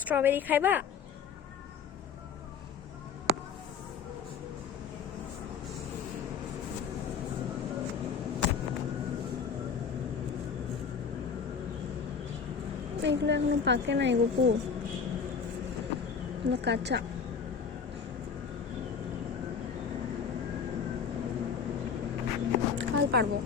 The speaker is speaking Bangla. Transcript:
স্ট্রবেরি খাইবা? এগুলো এখনো পাকে নাই গপু, কাঁচা। কাল পারবো।